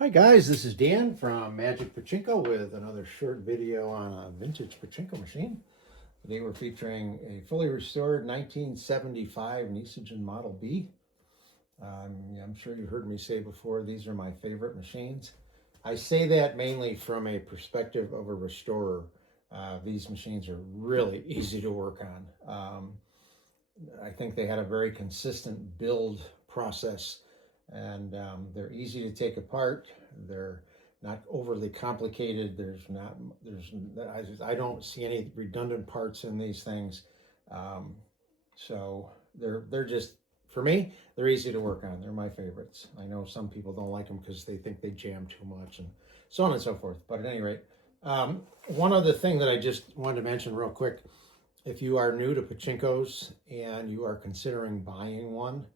Hi guys, this is Dan from Magic Pachinko with another short video on a vintage Pachinko machine. Today we're featuring a fully restored 1975 Nishijin Model B. I'm sure you heard me say before, these are my favorite machines. I say that mainly from a perspective of a restorer. These machines are really easy to work on. I think they had a very consistent build process, and they're easy to take apart. They're not overly complicated. I don't see any redundant parts in these things. So they're just, for me, they're easy to work on. They're my favorites. I know some people don't like them because they think they jam too much and so on and so forth. But at any rate, one other thing that I just wanted to mention real quick. If you are new to Pachinkos and you are considering buying one,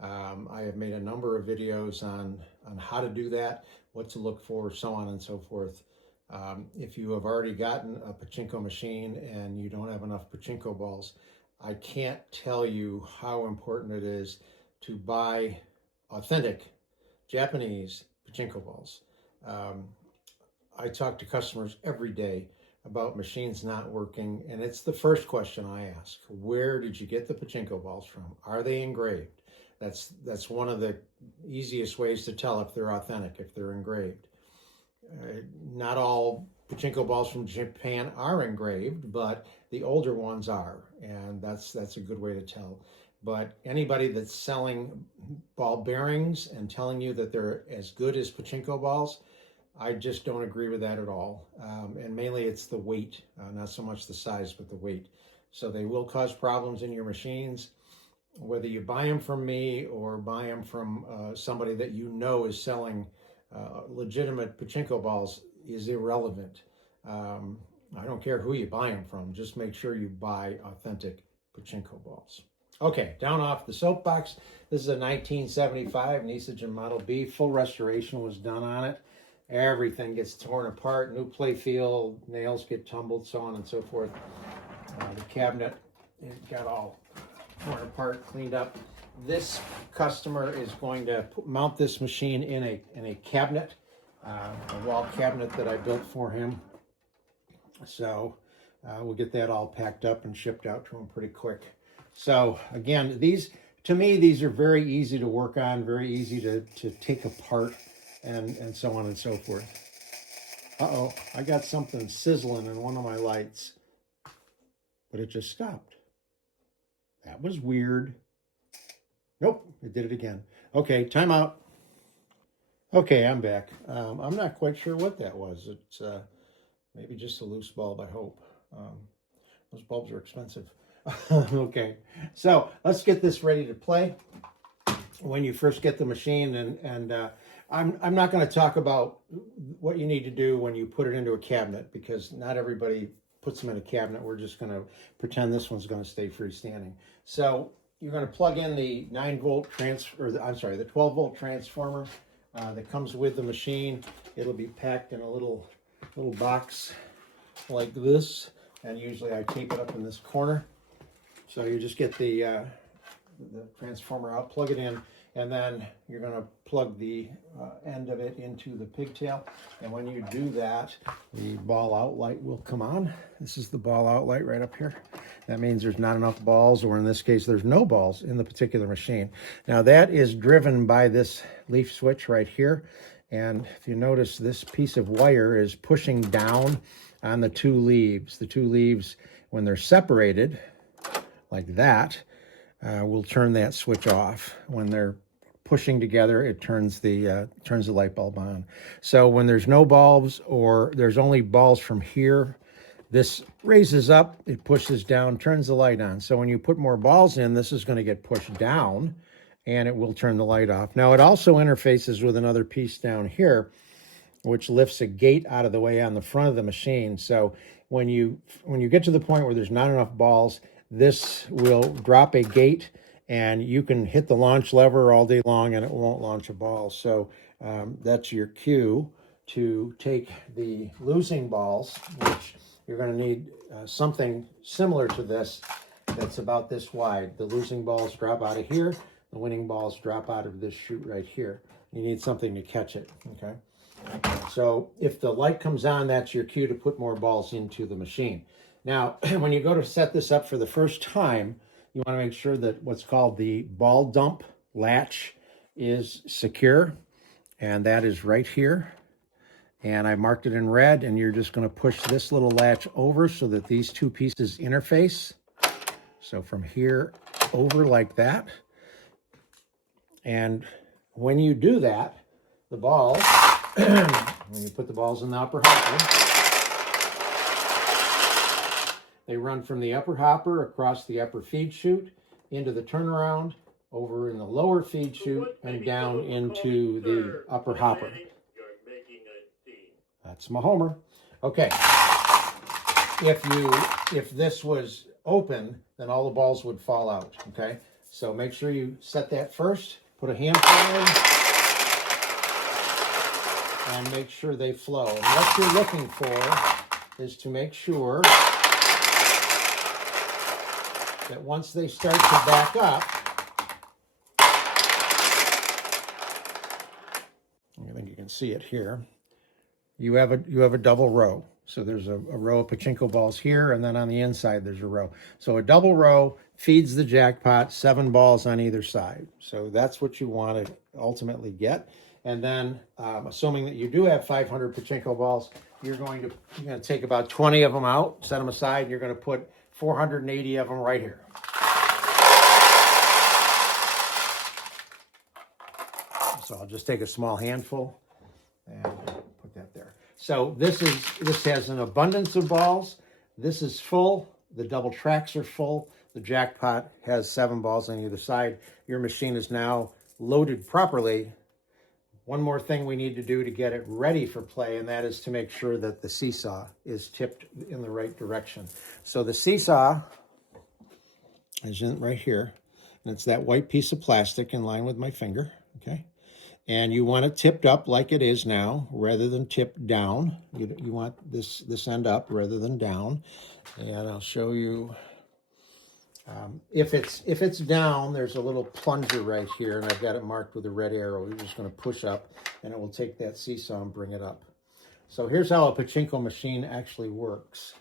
I have made a number of videos on how to do that, what to look for, so on and so forth. If you have already gotten a Pachinko machine and you don't have enough Pachinko balls, I can't tell you how important it is to buy authentic Japanese Pachinko balls. I talk to customers every day about machines not working, and it's the first question I ask. Where did you get the Pachinko balls from? Are they engraved? That's one of the easiest ways to tell if they're authentic, if they're engraved. Not all Pachinko balls from Japan are engraved, but the older ones are, and that's a good way to tell. But anybody that's selling ball bearings and telling you that they're as good as Pachinko balls, I just don't agree with that at all. And mainly it's the weight, not so much the size, but the weight. So they will cause problems in your machines. Whether you buy them from me or buy them from somebody that you know is selling legitimate Pachinko balls is irrelevant. I don't care who you buy them from. Just make sure you buy authentic Pachinko balls. Okay, down off the soapbox. This is a 1975 Nishijin Model B. Full restoration was done on it. Everything gets torn apart, new play field, nails get tumbled, so on and so forth. The cabinet, it got all torn apart, cleaned up. This customer is going to mount this machine in a cabinet, a wall cabinet that I built for him. So we'll get that all packed up and shipped out to him pretty quick. So again, to me, these are very easy to work on, very easy to take apart, and so on and so forth. Uh-oh, I got something sizzling in one of my lights, but it just stopped. That was weird. Nope, it did it again. Okay, time out. Okay, I'm back. I'm not quite sure what that was. It's maybe just a loose bulb, I hope. Those bulbs are expensive. Okay, so let's get this ready to play. When you first get the machine, and I'm not going to talk about what you need to do when you put it into a cabinet, because not everybody puts them in a cabinet. We're just going to pretend this one's going to stay freestanding. So you're going to plug in the 9-volt the 12-volt transformer that comes with the machine. It'll be packed in a little box like this, and usually I tape it up in this corner. So you just get the transformer out, plug it in, and then you're going to plug the end of it into the pigtail. And when you do that, the ball out light will come on. This is the ball out light right up here. That means there's not enough balls, or in this case, there's no balls in the particular machine. Now that is driven by this leaf switch right here. And if you notice, this piece of wire is pushing down on the two leaves. The two leaves, when they're separated like that, we'll turn that switch off. When they're pushing together, it turns the light bulb on. So when there's no bulbs, or there's only balls from here, this raises up, it pushes down, turns the light on. So when you put more balls in, this is going to get pushed down, and it will turn the light off. Now it also interfaces with another piece down here, which lifts a gate out of the way on the front of the machine. So when you get to the point where there's not enough balls, this will drop a gate, and you can hit the launch lever all day long and it won't launch a ball. So that's your cue to take the losing balls, which you're going to need something similar to this that's about this wide. The losing balls drop out of here. The winning balls drop out of this chute right here. You need something to catch it, okay? So if the light comes on, that's your cue to put more balls into the machine. Now, when you go to set this up for the first time, you want to make sure that what's called the ball dump latch is secure, and that is right here. And I marked it in red, and you're just going to push this little latch over so that these two pieces interface. So from here over like that. And when you do that, the balls, when you put the balls in the upper hopper, they run from the upper hopper across the upper feed chute into the turnaround, over in the lower feed chute, and down into the upper hopper. That's my homer. Okay. If this was open, then all the balls would fall out. Okay. So make sure you set that first. Put a handful in, and make sure they flow. And what you're looking for is to make sure that once they start to back up, I think you can see it here. You have a double row. So there's a row of pachinko balls here, and then on the inside there's a row. So a double row feeds the jackpot, 7 balls on either side. So that's what you want to ultimately get. And then, assuming that you do have 500 pachinko balls, you're going to take about 20 of them out, set them aside, and you're going to put 480 of them right here. So I'll just take a small handful and put that there. So this has an abundance of balls. This is full. The double tracks are full. The jackpot has 7 balls on either side. Your machine is now loaded properly. One more thing we need to do to get it ready for play, and that is to make sure that the seesaw is tipped in the right direction. So the seesaw is in right here, and it's that white piece of plastic in line with my finger, okay? And you want it tipped up like it is now, rather than tipped down. You want this end up rather than down. And I'll show you. If it's down, there's a little plunger right here, and I've got it marked with a red arrow. You're just going to push up, and it will take that seesaw and bring it up. So here's how a pachinko machine actually works.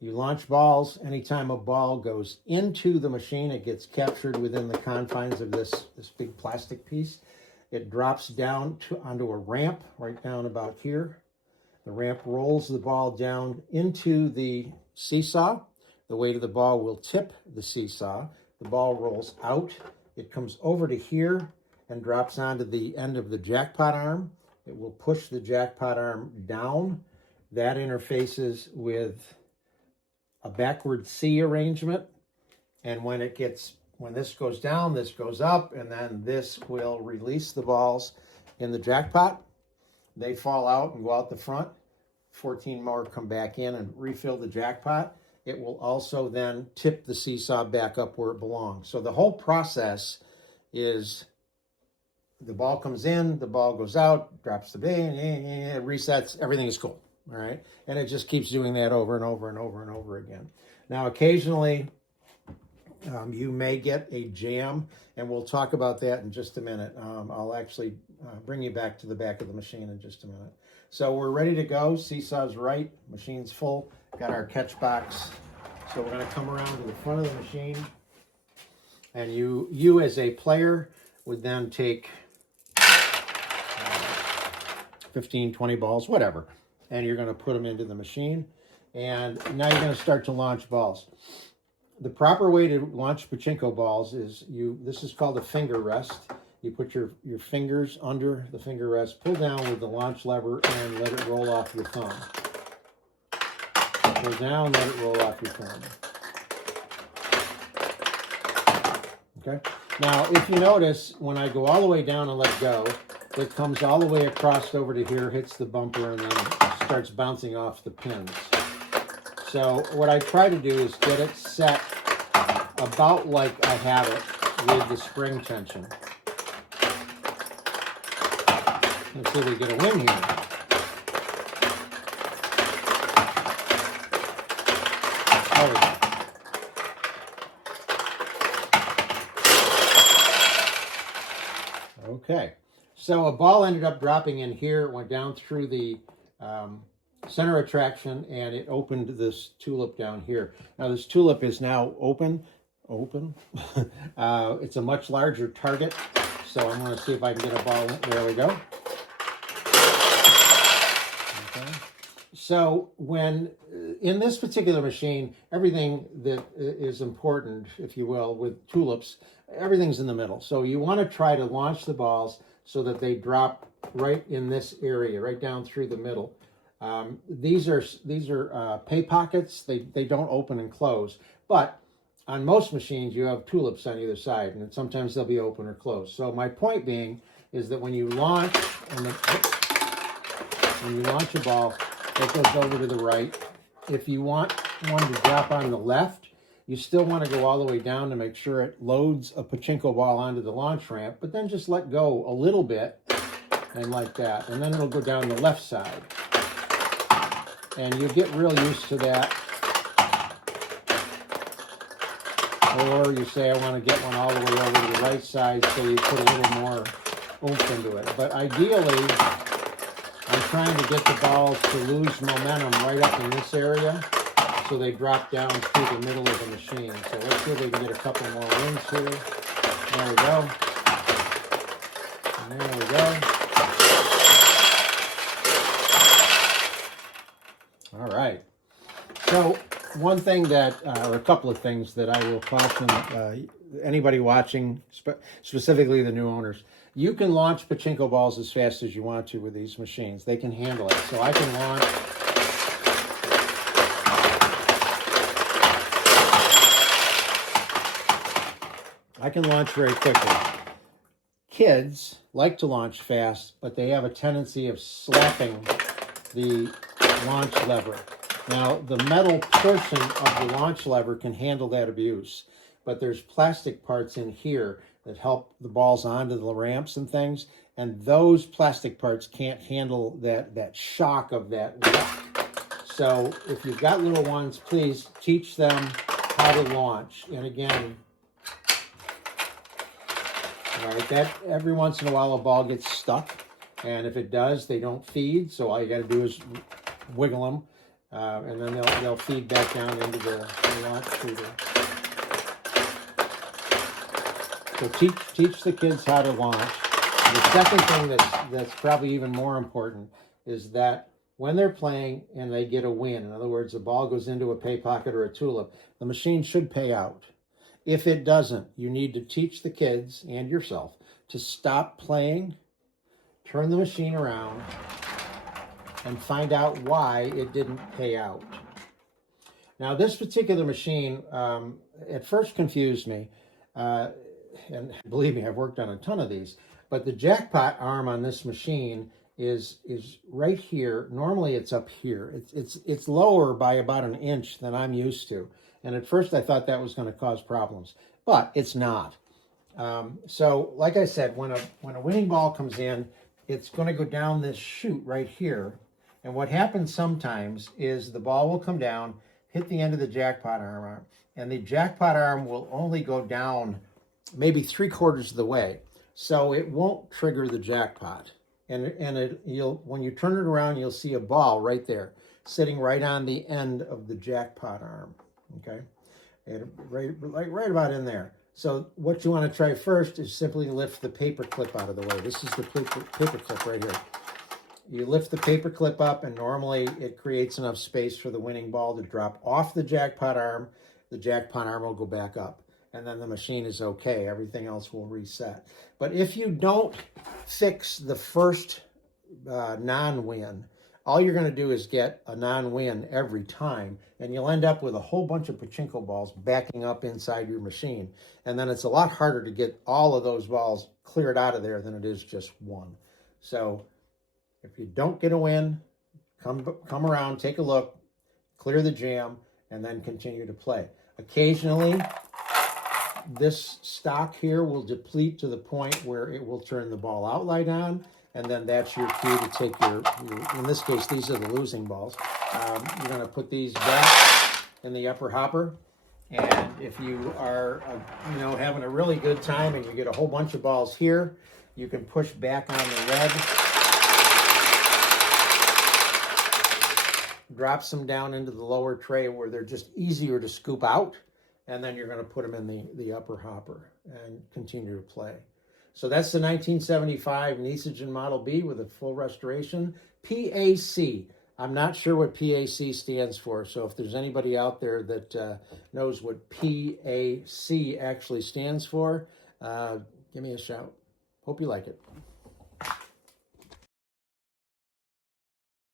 You launch balls. Anytime a ball goes into the machine, it gets captured within the confines of this big plastic piece. It drops down onto a ramp right down about here. The ramp rolls the ball down into the seesaw. The weight of the ball will tip the seesaw. The ball rolls out. It comes over to here and drops onto the end of the jackpot arm. It will push the jackpot arm down. That interfaces with a backward C arrangement. And when this goes down, this goes up, and then this will release the balls in the jackpot. They fall out and go out the front. 14 more come back in and refill the jackpot. It will also then tip the seesaw back up where it belongs. So the whole process is the ball comes in, the ball goes out, drops the bin, it resets, everything is cool, all right? And it just keeps doing that over and over and over and over again. Now, occasionally, you may get a jam, and we'll talk about that in just a minute. I'll actually bring you back to the back of the machine in just a minute. So we're ready to go. Seesaw's right, machine's full. Got our catch box. So we're going to come around to the front of the machine, and you as a player would then take 15, 20 balls, whatever, and you're going to put them into the machine. And now you're going to start to launch balls. The proper way to launch pachinko balls is this is called a finger rest. You put your fingers under the finger rest, pull down with the launch lever, and let it roll off your thumb. Pull down, let it roll off your thumb. Okay? Now, if you notice, when I go all the way down and let go, it comes all the way across over to here, hits the bumper, and then starts bouncing off the pins. So what I try to do is get it set about like I have it with the spring tension. Let's see if we get a win here. There we go. Okay. So a ball ended up dropping in here, it went down through the center of traction, and it opened this tulip down here. Now this tulip is now open. It's a much larger target, so I'm going to see if I can get a ball in. There we go. Okay. So when in this particular machine, everything that is important, if you will, with tulips, everyth's in the middle. So you want to try to launch the balls so that they drop right in this area, right down through the middle. These are pay pockets. They don't open and close, but on most machines you have tulips on either side, and sometimes they'll be open or closed. So my point being is that when you launch a ball, it goes over to the right. If you want one to drop on the left, you still want to go all the way down to make sure it loads a pachinko ball onto the launch ramp, but then just let go a little bit, and like that, and then it'll go down the left side. And you get real used to that. Or you say, I want to get one all the way over to the right side, so you put a little more oomph into it. But ideally, I'm trying to get the balls to lose momentum right up in this area, so they drop down through the middle of the machine. So let's see if we can get a couple more rings here. There we go. And there we go. All right. So one thing that, or a couple of things that I will caution anybody watching, specifically the new owners, you can launch pachinko balls as fast as you want to with these machines. They can handle it. So I can launch very quickly. Kids like to launch fast, but they have a tendency of slapping the launch lever. Now, the metal portion of the launch lever can handle that abuse, but there's plastic parts in here that help the balls onto the ramps and things, and those plastic parts can't handle that shock of that whack. So if you've got little ones, please teach them how to launch. And again, all right, that every once in a while a ball gets stuck, and if it does, they don't feed, so all you got to do is wiggle them, and then they'll feed back down into the launch shooter. So teach the kids how to launch. The second thing that's probably even more important is that when they're playing and they get a win, in other words, the ball goes into a pay pocket or a tulip, the machine should pay out. If it doesn't, you need to teach the kids and yourself to stop playing, turn the machine around, and find out why it didn't pay out. Now, this particular machine at first confused me, and believe me, I've worked on a ton of these, but the jackpot arm on this machine is right here. Normally it's up here. It's lower by about an inch than I'm used to. And at first I thought that was going to cause problems, but it's not. So like I said, when a winning ball comes in, it's going to go down this chute right here. And what happens sometimes is the ball will come down, hit the end of the jackpot arm, and the jackpot arm will only go down maybe 3/4 of the way. So it won't trigger the jackpot. And when you turn it around, you'll see a ball right there, sitting right on the end of the jackpot arm. Okay, and right about in there. So what you want to try first is simply lift the paper clip out of the way. This is the paper clip right here. You lift the paper clip up, and normally it creates enough space for the winning ball to drop off the jackpot arm. The jackpot arm will go back up, and then the machine is okay. Everything else will reset. But if you don't fix the first non-win, all you're going to do is get a non-win every time, and you'll end up with a whole bunch of pachinko balls backing up inside your machine. And then it's a lot harder to get all of those balls cleared out of there than it is just one. So if you don't get a win, come around, take a look, clear the jam, and then continue to play. Occasionally, this stock here will deplete to the point where it will turn the ball outline on, and then that's your cue to take your in this case, these are the losing balls. You're going to put these back in the upper hopper, and if you are having a really good time and you get a whole bunch of balls here, You can push back on the red. Drops them down into the lower tray where they're just easier to scoop out. And then you're going to put them in the upper hopper and continue to play. So that's the 1975 Nishijin Model B with a full restoration. PAC. I'm not sure what PAC stands for. So if there's anybody out there that knows what PAC actually stands for, give me a shout. Hope you like it.